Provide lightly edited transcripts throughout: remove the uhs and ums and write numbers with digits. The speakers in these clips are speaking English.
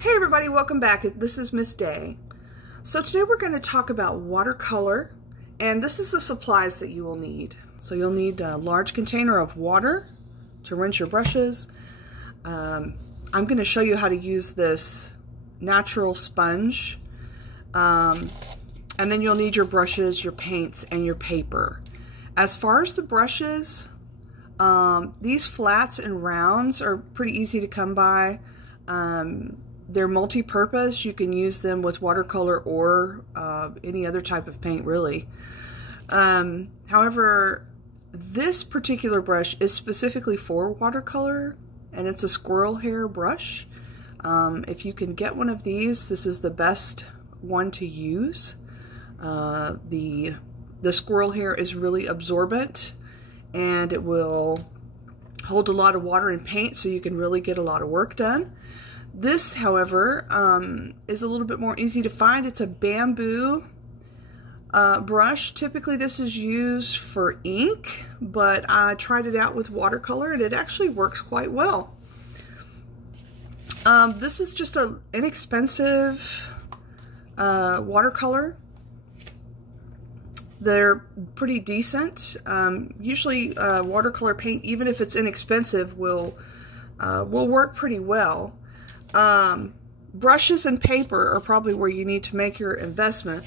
Hey everybody, welcome back. This is Miss Day. So today we're going to talk about watercolor, and this is the supplies that you will need. So you'll need a large container of water to rinse your brushes. I'm going to show you how to use this natural sponge. And then you'll need your brushes, your paints, and your paper. As far as the brushes, these flats and rounds are pretty easy to come by. They're multi-purpose. You can use them with watercolor or any other type of paint, really. However, this particular brush is specifically for watercolor, and it's a squirrel hair brush. If you can get one of these, this is the best one to use. The squirrel hair is really absorbent, and it will hold a lot of water and paint, so you can really get a lot of work done. This, however, is a little bit more easy to find. It's a bamboo brush. Typically this is used for ink, but I tried it out with watercolor and it actually works quite well. This is just an inexpensive watercolor. They're pretty decent. Usually watercolor paint, even if it's inexpensive, will work pretty well. Brushes and paper are probably where you need to make your investment.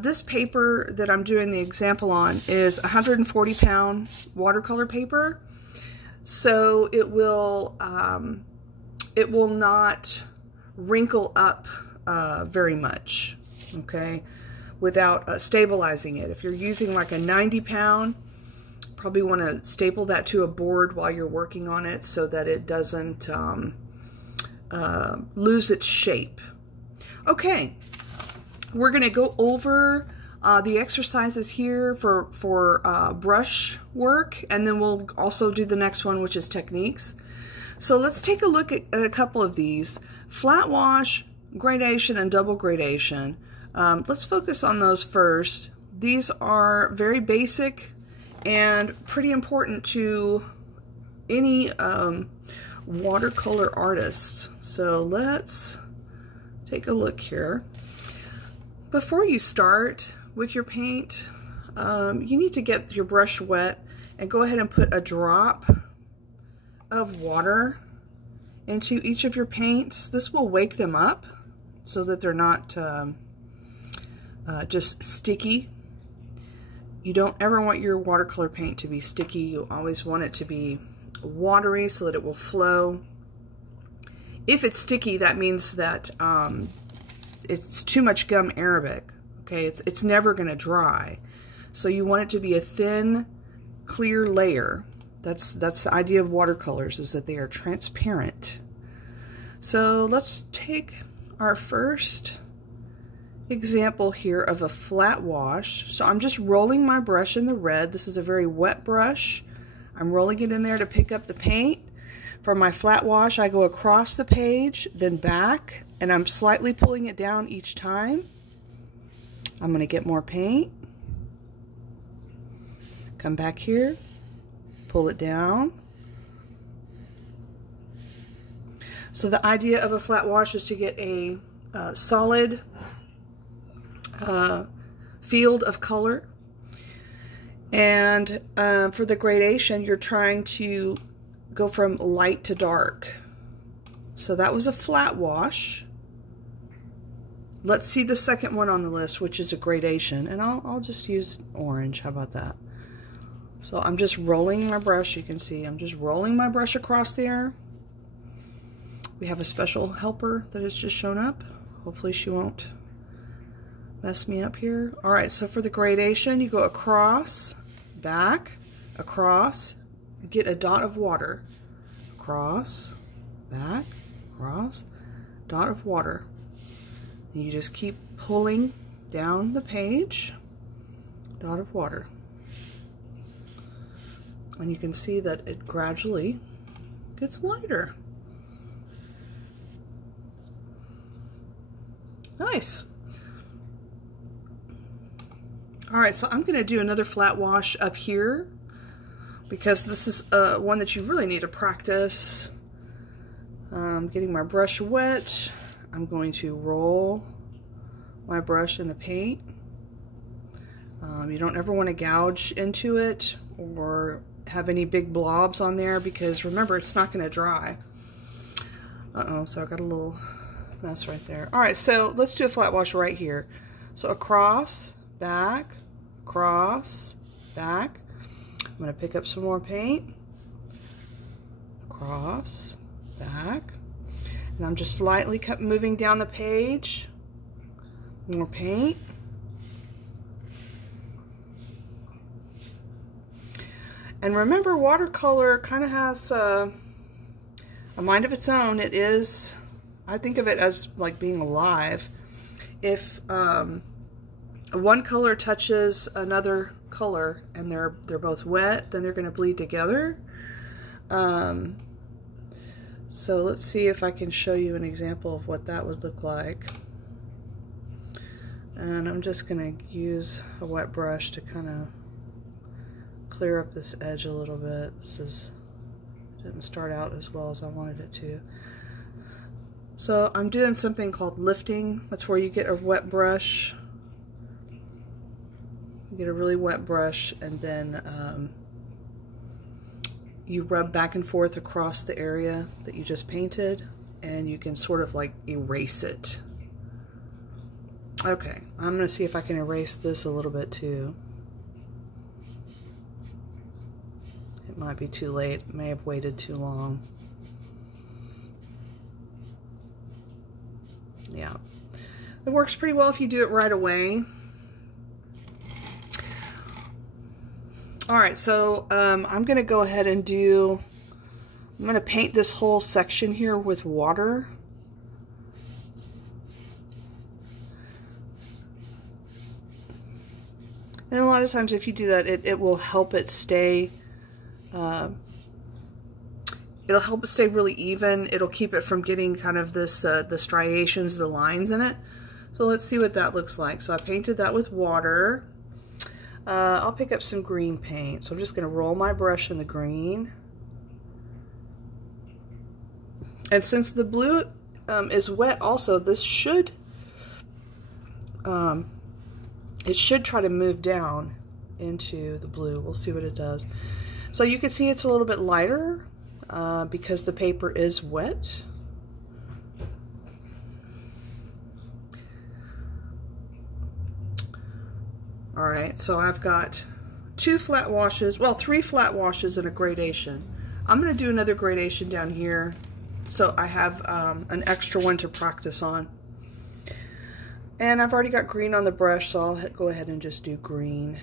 This paper that I'm doing the example on is 140-pound watercolor paper, so it will not wrinkle up very much, okay, without stabilizing it. If you're using like a 90-pound, probably want to staple that to a board while you're working on it so that it doesn't lose its shape. Okay, we're going to go over the exercises here for brush work, and then we'll also do the next one, which is techniques. So let's take a look at a couple of these. Flat wash, gradation, and double gradation. Let's focus on those first. These are very basic and pretty important to any watercolor artists. So let's take a look here. Before you start with your paint, you need to get your brush wet and go ahead and put a drop of water into each of your paints. This will wake them up so that they're not just sticky. You don't ever want your watercolor paint to be sticky. You always want it to be watery so that it will flow. If it's sticky, that means that it's too much gum arabic. Okay, it's never going to dry. So you want it to be a thin, clear layer. That's the idea of watercolors, is that they are transparent. So let's take our first example here of a flat wash. So I'm just rolling my brush in the red. This is a very wet brush. I'm rolling it in there to pick up the paint. For my flat wash, I go across the page, then back, and I'm slightly pulling it down each time. I'm going to get more paint. Come back here, pull it down. So the idea of a flat wash is to get a solid field of color. And for the gradation, you're trying to go from light to dark. So that was a flat wash. Let's see the second one on the list, which is a gradation. And I'll just use orange. How about that? So I'm just rolling my brush. You can see I'm just rolling my brush across there. We have a special helper that has just shown up. Hopefully she won't mess me up here. All right, so for the gradation, you go across, back, across, get a dot of water. Across, back, across, dot of water. And you just keep pulling down the page, dot of water. And you can see that it gradually gets lighter. Nice. All right, so I'm going to do another flat wash up here because this is one that you really need to practice Getting my brush wet, I'm going to roll my brush in the paint. You don't ever want to gouge into it or have any big blobs on there, because remember, it's not going to dry. Uh-oh, so I got a little mess right there. All right, so let's do a flat wash right here. So across, back, across, back. I'm going to pick up some more paint. Across, back. And I'm just slightly moving down the page. More paint. And remember, watercolor kind of has a mind of its own. It is, I think of it as like being alive. If one color touches another color and they're both wet, then they're going to bleed together. So let's see if I can show you an example of what that would look like. And I'm just going to use a wet brush to kind of clear up this edge a little bit. This didn't start out as well as I wanted it to. So I'm doing something called lifting. That's where you get a wet brush. You get a really wet brush, and then you rub back and forth across the area that you just painted, and you can sort of like erase it. Okay, I'm going to see if I can erase this a little bit too. It might be too late. May have waited too long. Yeah, it works pretty well if you do it right away. All right, so I'm going to go ahead and I'm going to paint this whole section here with water. And a lot of times if you do that, it will help it stay, it'll help it stay really even. It'll keep it from getting kind of this, the striations, the lines in it. So let's see what that looks like. So I painted that with water. I'll pick up some green paint. So I'm just going to roll my brush in the green. And since the blue is wet also, this should, it should try to move down into the blue. We'll see what it does. So you can see it's a little bit lighter because the paper is wet. All right, so I've got 2 flat washes, well, 3 flat washes and a gradation. I'm going to do another gradation down here, so I have an extra one to practice on. And I've already got green on the brush, so I'll go ahead and just do green.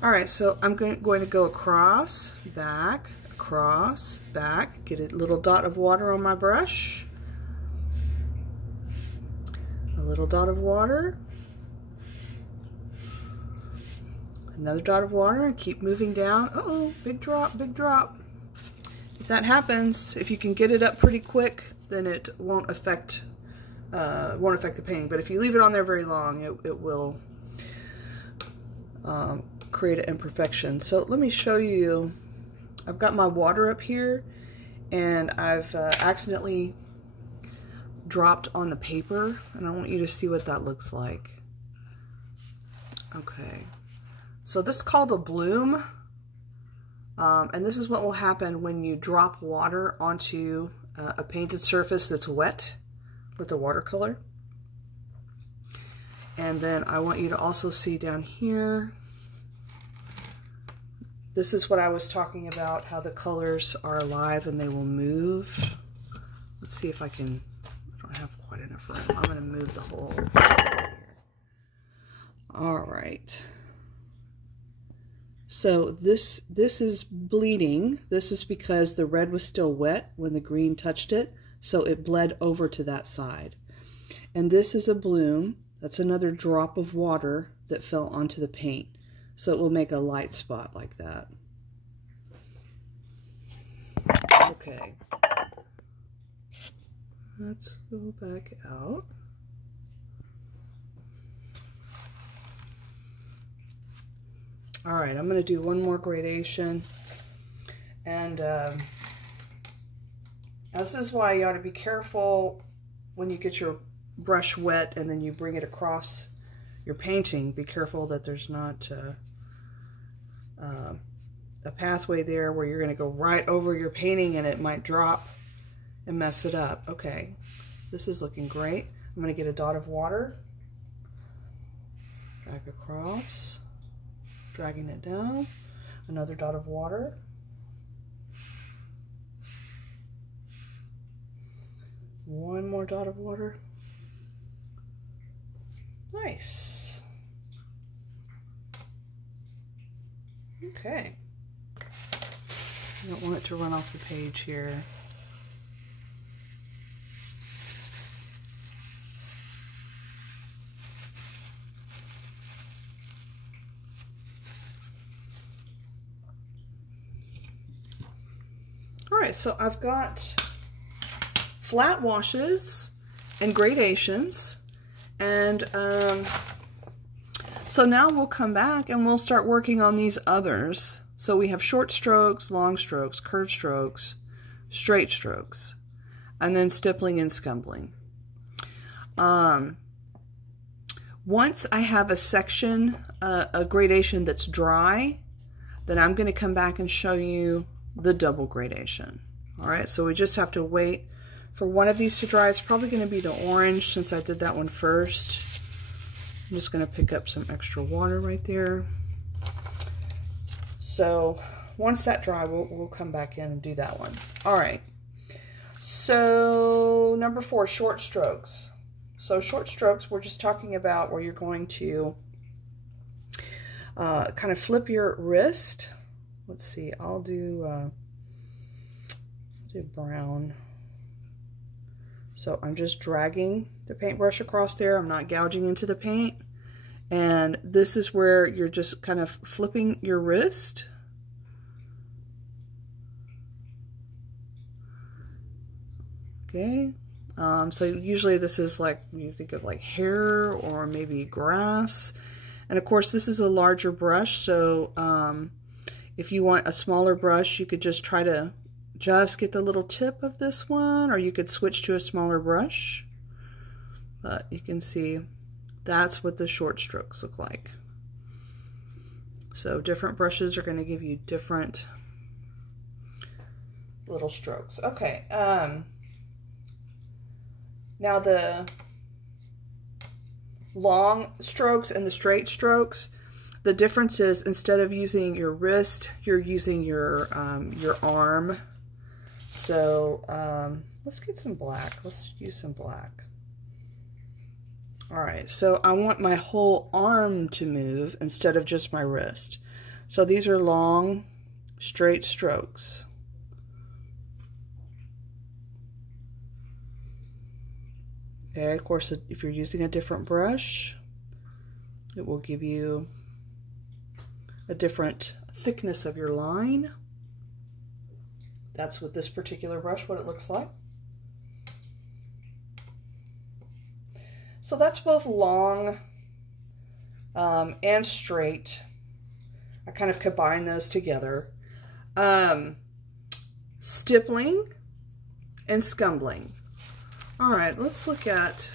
All right, so I'm going to go across, back, get a little dot of water on my brush. A little dot of water. Another dot of water, and keep moving down. Uh-oh, big drop, big drop. If that happens, if you can get it up pretty quick, then it won't affect the painting. But if you leave it on there very long, it will create an imperfection. So let me show you. I've got my water up here, and I've accidentally dropped on the paper, and I want you to see what that looks like. Okay. So this is called a bloom, and this is what will happen when you drop water onto a painted surface that's wet with the watercolor. And then I want you to also see down here, this is what I was talking about, how the colors are alive and they will move. Let's see if I can, I don't have quite enough room. I'm going to move the whole here. All right. So this is bleeding. This is because the red was still wet when the green touched it, so it bled over to that side. And this is a bloom. That's another drop of water that fell onto the paint. So it will make a light spot like that. Okay. Let's go back out. All right, I'm going to do one more gradation, and This is why you ought to be careful when you get your brush wet and then you bring it across your painting. Be careful that there's not a pathway there where you're going to go right over your painting and it might drop and mess it up. Okay, this is looking great. I'm going to get a dot of water, drag across, dragging it down, another dot of water. One more dot of water. Nice. Okay. I don't want it to run off the page here. All right, so I've got flat washes and gradations, and so now we'll come back and we'll start working on these others. So we have short strokes, long strokes, curved strokes, straight strokes, and then stippling and scumbling. Once I have a section, a gradation that's dry, then I'm going to come back and show you the double gradation. All right, so we just have to wait for one of these to dry. It's probably going to be the orange since I did that one first. I'm just going to pick up some extra water right there. So once that dry, we'll come back in and do that one. All right. So number 4, short strokes. So short strokes, we're just talking about where you're going to kind of flip your wrist. Let's see, I'll do brown. So I'm just dragging the paintbrush across there. I'm not gouging into the paint. And this is where you're just kind of flipping your wrist. Okay. So usually this is like, you think of like hair or maybe grass. And of course this is a larger brush. So if you want a smaller brush, you could just try to just get the little tip of this one, or you could switch to a smaller brush. But you can see that's what the short strokes look like. So different brushes are going to give you different little strokes. Okay. Now the long strokes and the straight strokes, the difference is instead of using your wrist, you're using your arm. So let's get some black. Let's use some black. All right, so I want my whole arm to move instead of just my wrist. So these are long, straight strokes. Okay, of course, if you're using a different brush, it will give you a different thickness of your line. That's with this particular brush what it looks like. So that's both long and straight. I kind of combine those together. Stippling and scumbling. All right, let's look at,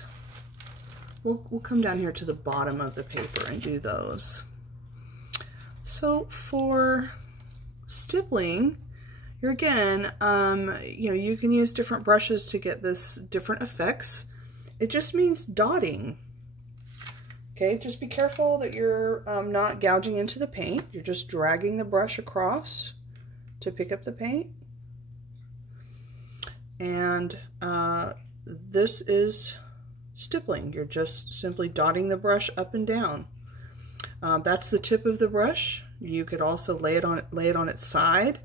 we'll come down here to the bottom of the paper and do those. So for stippling, you're again, you know, you can use different brushes to get this different effects. It just means dotting. Okay, just be careful that you're not gouging into the paint. You're just dragging the brush across to pick up the paint. And this is stippling. You're just simply dotting the brush up and down. That's the tip of the brush. You could also lay it on its side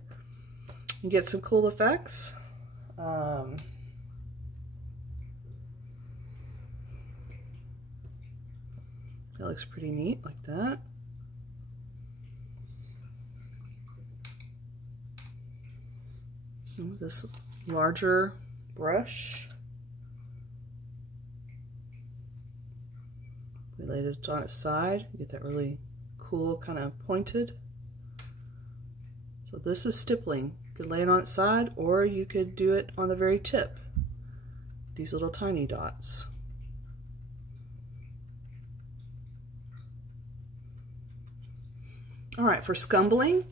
and get some cool effects. That looks pretty neat like that. This larger brush, we laid it on its side, get that really cool kind of pointed. So this is stippling. You could lay it on its side, or you could do it on the very tip. These little tiny dots. All right, for scumbling.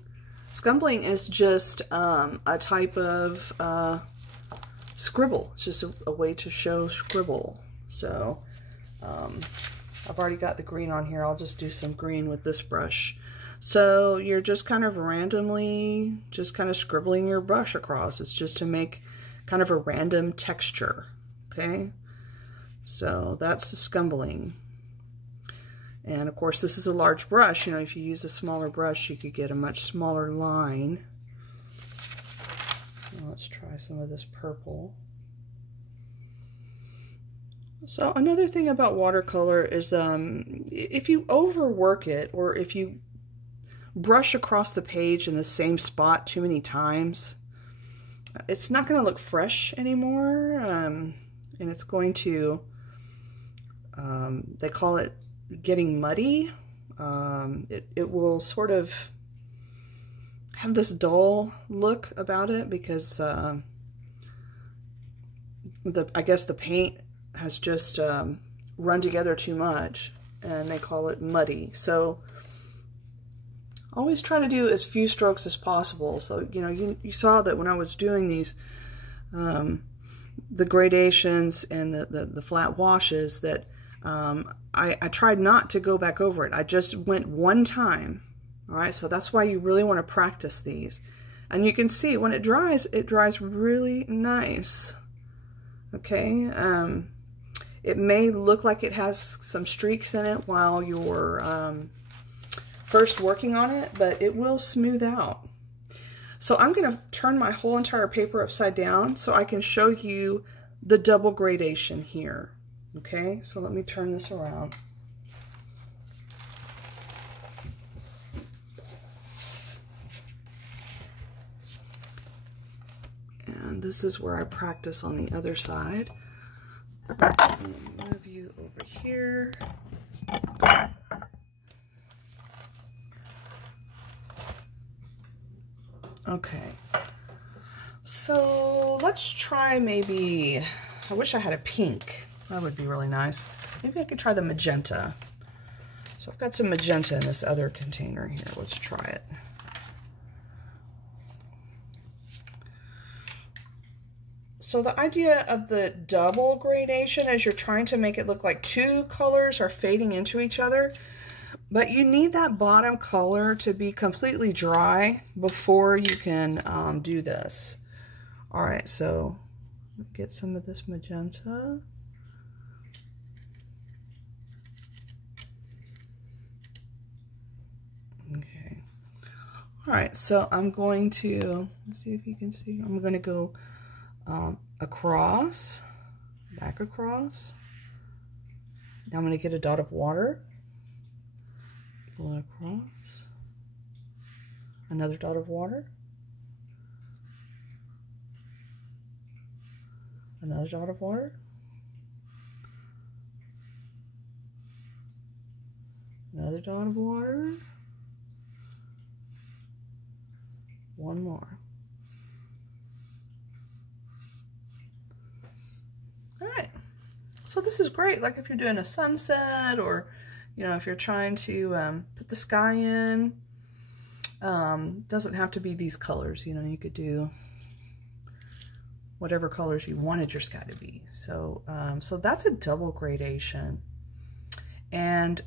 Scumbling is just a type of scribble. It's just a way to show scribble. So I've already got the green on here. I'll just do some green with this brush. So you're just kind of randomly just kind of scribbling your brush across. It's just to make kind of a random texture, okay? So that's the scumbling. And of course, this is a large brush. You know, if you use a smaller brush, you could get a much smaller line. Now let's try some of this purple. So another thing about watercolor is if you overwork it, or if you brush across the page in the same spot too many times, it's not going to look fresh anymore, and it's going to, they call it getting muddy. It will sort of have this dull look about it because I guess the paint has just run together too much, and they call it muddy. So always try to do as few strokes as possible. So, you know, you saw that when I was doing these, the gradations and the flat washes, that I tried not to go back over it. I just went one time. All right, so that's why you really want to practice these. And you can see when it dries really nice. Okay, it may look like it has some streaks in it while you're first working on it, but it will smooth out. So I'm going to turn my whole entire paper upside down so I can show you the double gradation here. Okay, so let me turn this around. And this is where I practice on the other side. Let's move you over here. Okay, so let's try maybe, I wish I had a pink. That would be really nice. Maybe I could try the magenta. So I've got some magenta in this other container here. Let's try it. So the idea of the double gradation is you're trying to make it look like two colors are fading into each other, but you need that bottom color to be completely dry before you can do this. All right, so get some of this magenta. Okay. All right, so I'm going to, let's see if you can see, I'm going to go across, back across. Now I'm going to get a dot of water, pull it across, another dot of water, another dot of water, another dot of water, one more. All right, so this is great, like if you're doing a sunset, or, you know, if you're trying to put the sky in. Doesn't have to be these colors, you know, you could do whatever colors you wanted your sky to be. So, so that's a double gradation. And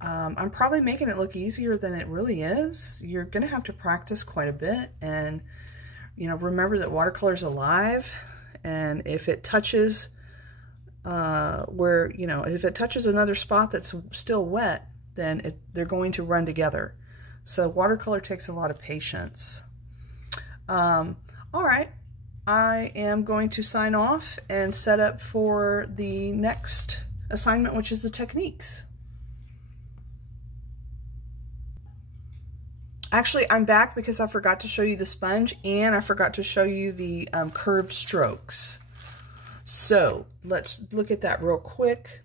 I'm probably making it look easier than it really is. You're gonna have to practice quite a bit, and, you know, remember that watercolor is alive. And if it touches where, you know, if it touches another spot that's still wet, then they're going to run together. So watercolor takes a lot of patience. All right, I am going to sign off and set up for the next assignment, which is the techniques. Actually, I'm back because I forgot to show you the sponge, and I forgot to show you the curved strokes. So let's look at that real quick.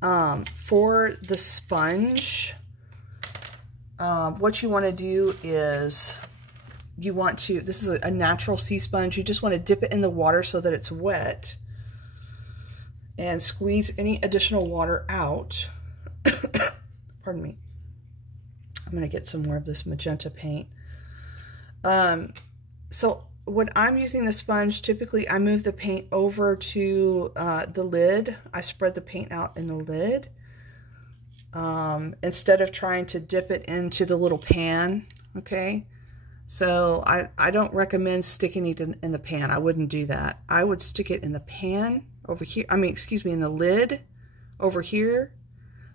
For the sponge, what you want to do is you want to, this is a natural sea sponge, you just want to dip it in the water so that it's wet and squeeze any additional water out. Pardon me. I'm going to get some more of this magenta paint. So when I'm using the sponge, typically I move the paint over to the lid. I spread the paint out in the lid instead of trying to dip it into the little pan, okay? So I don't recommend sticking it in the pan. I wouldn't do that. I would stick it in the pan over here. I mean, excuse me, in the lid over here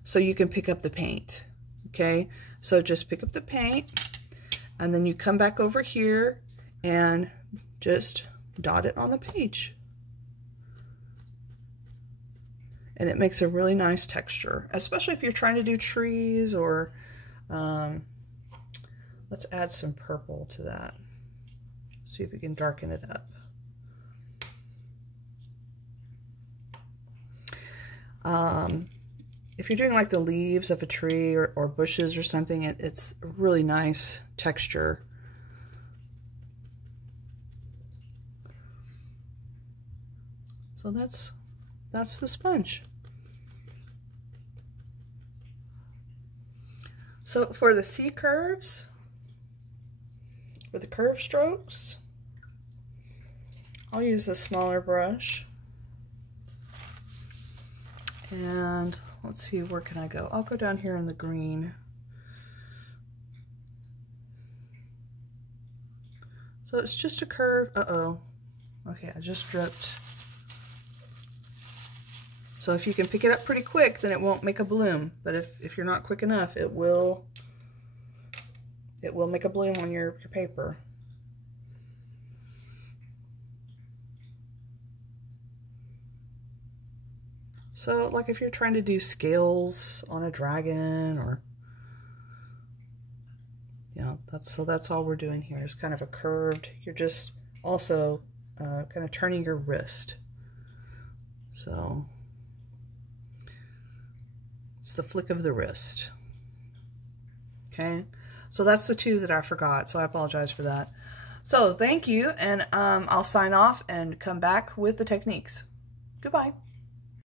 so you can pick up the paint, okay? So just pick up the paint and then you come back over here and just dot it on the page. And it makes a really nice texture, especially if you're trying to do trees or, let's add some purple to that. See if we can darken it up. If you're doing like the leaves of a tree or bushes or something, it's a really nice texture. So that's the sponge. So for the C curves, for the curve strokes, I'll use a smaller brush. And let's see, where can I go? I'll go down here in the green. So it's just a curve. Uh-oh. Okay, I just dripped. So if you can pick it up pretty quick, then it won't make a bloom. But if you're not quick enough, it will make a bloom on your paper. So like if you're trying to do scales on a dragon or, you know, that's all we're doing here is kind of a curved, you're just also kind of turning your wrist. So it's the flick of the wrist. Okay, so that's the two that I forgot, so I apologize for that. So thank you, and I'll sign off and come back with the techniques. Goodbye.